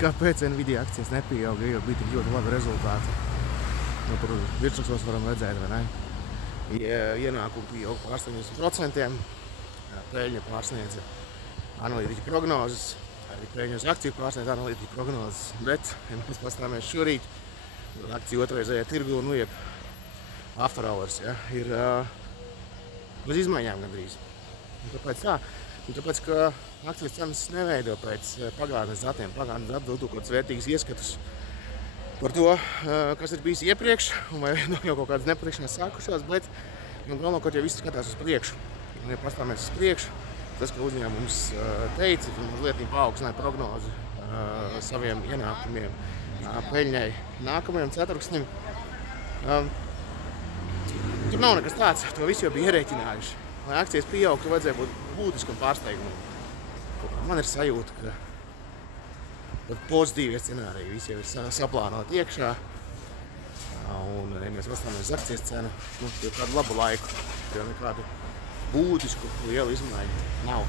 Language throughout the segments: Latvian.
kāpēc Nvidia akcijas nepieauga, jo bija tik ļoti labi rezultāti. Nu, tur virsrakstos varam redzēt, vai ne? Ienākumi pieauga par 80%, peļņa pārsniedza analītiķu prognozes, arī peļņa uz akciju pārsniedza analītiķu prognozes, bet, ja mēs pastāmies šorīt, akciju otrreizējā tirgu, nu, jeb after hours, ja, ir bez izmaiņām gandrīz. Un tāpēc tā, tāpēc, ka akcijas cenas neveido pēc pagātnes datiem. Pagātnes dati dod kaut kāds vērtīgs ieskatus par to, kas ir bijis iepriekš, un vai jau kaut kādas nepatikšanās sākušās, bet galvenokārt jau viss skatās uz priekšu. Un, ja pastāmies uz priekšu, tas, ka uzņēmums teica, ka mazliet paaugstināja prognozi saviem ienākumiem peļņai nākamajam ceturksnim. Tur nav nekas tāds, to visi jau bija ierēķinājuši. Lai akcijas pieaugtu, vajadzēja būt būtiskam pārsteigumam. Man ir sajūta, ka pozitīvie scenāriji visi jau ir saplānoti iekšā. Un, ja mēs pastāmies uz akcijas cenu, nu, jau kādu labu laiku, jo nekādu būtisku lielu izmaiņu nav.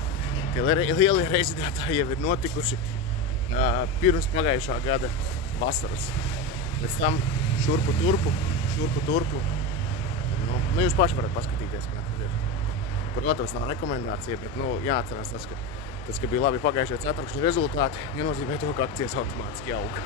Tie lielie rezidētāji jau ir notikuši pirms pagājušā gada vasaras. Pēc tam šurpu turpu. Nu, jūs paši varat paskatīties, kā tas ir. Protams, nav rekomendācija, bet jāatcerās tas, ka bija labi pagājušie ceturkšņu rezultāti, nenozīmē to, ka akcijas automātiski auga.